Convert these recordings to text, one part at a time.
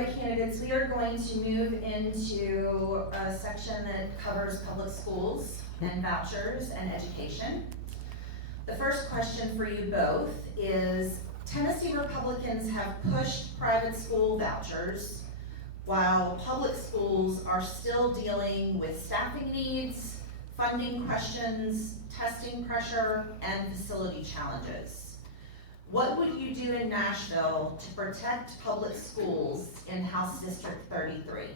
right, candidates, we are going to move into a section that covers public schools and vouchers and education. The first question for you both is, Tennessee Republicans have pushed private school vouchers while public schools are still dealing with staffing needs, funding questions, testing pressure, and facility challenges. What would you do in Nashville to protect public schools in House District 33?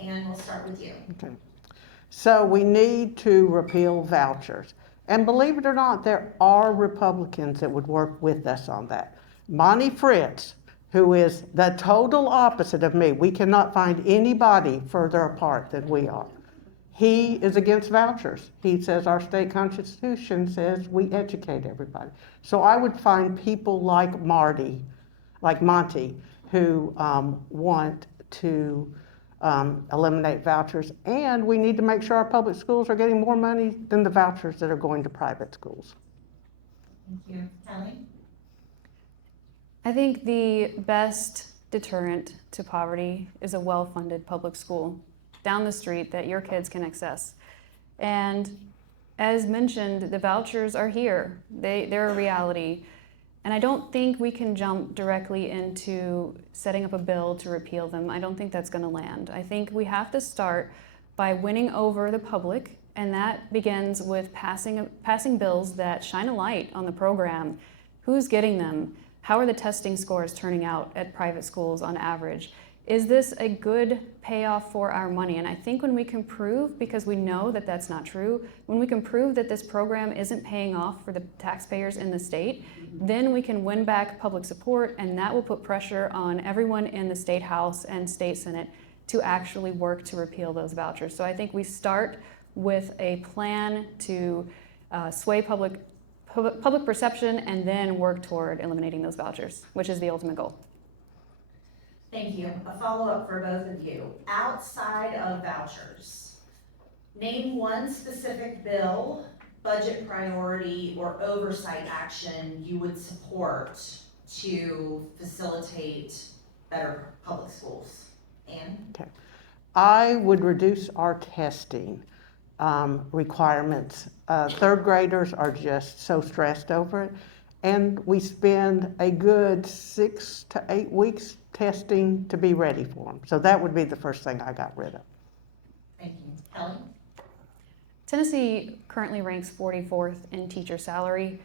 Ann, we'll start with you. Okay. So we need to repeal vouchers. And believe it or not, there are Republicans that would work with us on that. Monty Fritz, who is the total opposite of me. We cannot find anybody further apart than we are. He is against vouchers. He says our state constitution says we educate everybody. So I would find people like Monty, who want to eliminate vouchers, and we need to make sure our public schools are getting more money than the vouchers that are going to private schools. Thank you. Kelly? I think the best deterrent to poverty is a well-funded public school down the street that your kids can access. And as mentioned, the vouchers are here. They're a reality. And I don't think we can jump directly into setting up a bill to repeal them. I don't think that's going to land. I think we have to start by winning over the public, and that begins with passing bills that shine a light on the program. Who's getting them? How are the testing scores turning out at private schools on average? Is this a good payoff for our money? And I think when we can prove, because we know that that's not true, when we can prove that this program isn't paying off for the taxpayers in the state, then we can win back public support, and that will put pressure on everyone in the state house and state senate to actually work to repeal those vouchers. So I think we start with a plan to sway public perception and then work toward eliminating those vouchers, which is the ultimate goal. Thank you. A follow-up for both of you. Outside of vouchers, name one specific bill, budget priority, or oversight action you would support to facilitate better public schools. Ann? Okay. I would reduce our testing requirements. Third graders are just so stressed over it. And we spend a good 6 to 8 weeks testing to be ready for them. So that would be the first thing I got rid of. Thank you. Kelly? Tennessee currently ranks 44th in teacher salary.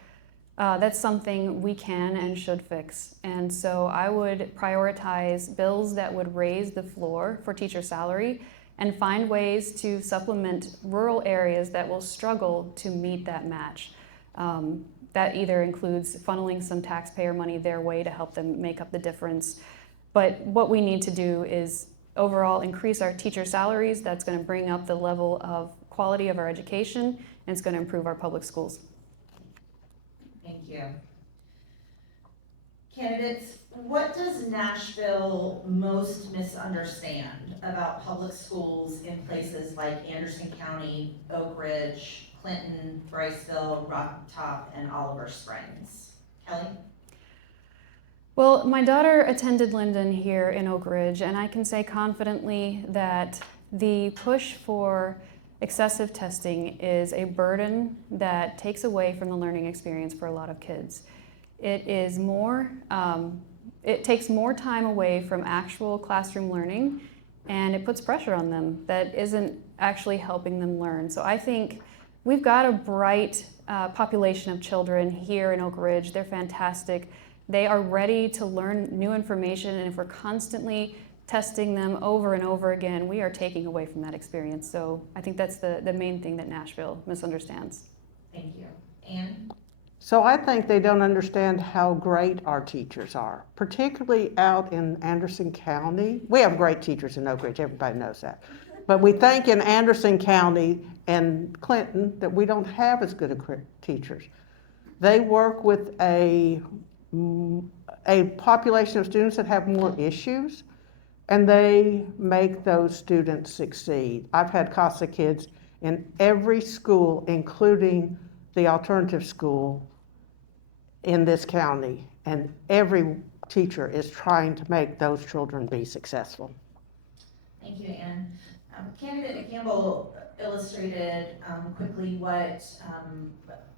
That's something we can and should fix. And so I would prioritize bills that would raise the floor for teacher salary and find ways to supplement rural areas that will struggle to meet that match. That either includes funneling some taxpayer money their way to help them make up the difference. But what we need to do is overall increase our teacher salaries. That's going to bring up the level of quality of our education, and it's going to improve our public schools. Thank you. Candidates, what does Nashville most misunderstand about public schools in places like Anderson County, Oak Ridge, Clinton, Briceville, Rock Top, and Oliver Springs? Kelly? Well, my daughter attended Linden here in Oak Ridge, and I can say confidently that the push for excessive testing is a burden that takes away from the learning experience for a lot of kids. It takes more time away from actual classroom learning, and it puts pressure on them that isn't actually helping them learn. So I think we've got a bright population of children here in Oak Ridge. They're fantastic. They are ready to learn new information, and if we're constantly testing them over and over again, we are taking away from that experience. So I think that's the main thing that Nashville misunderstands. Thank you. Ann? So I think they don't understand how great our teachers are, particularly out in Anderson County. We have great teachers in Oak Ridge, everybody knows that. But we think in Anderson County and Clinton that we don't have as good a teachers. They work with a population of students that have more issues, and they make those students succeed. I've had CASA kids in every school, including the alternative school in this county, and every teacher is trying to make those children be successful. Thank you, Ann. Candidate McCampbell illustrated quickly what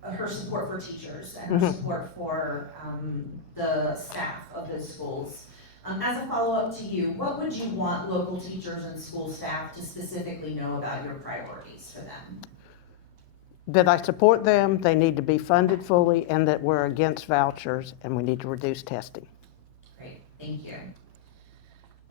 her support for teachers and her support for the staff of the schools. As a follow-up to you, what would you want local teachers and school staff to specifically know about your priorities for them? That I support them, they need to be funded fully, and that we're against vouchers and we need to reduce testing. Great, thank you.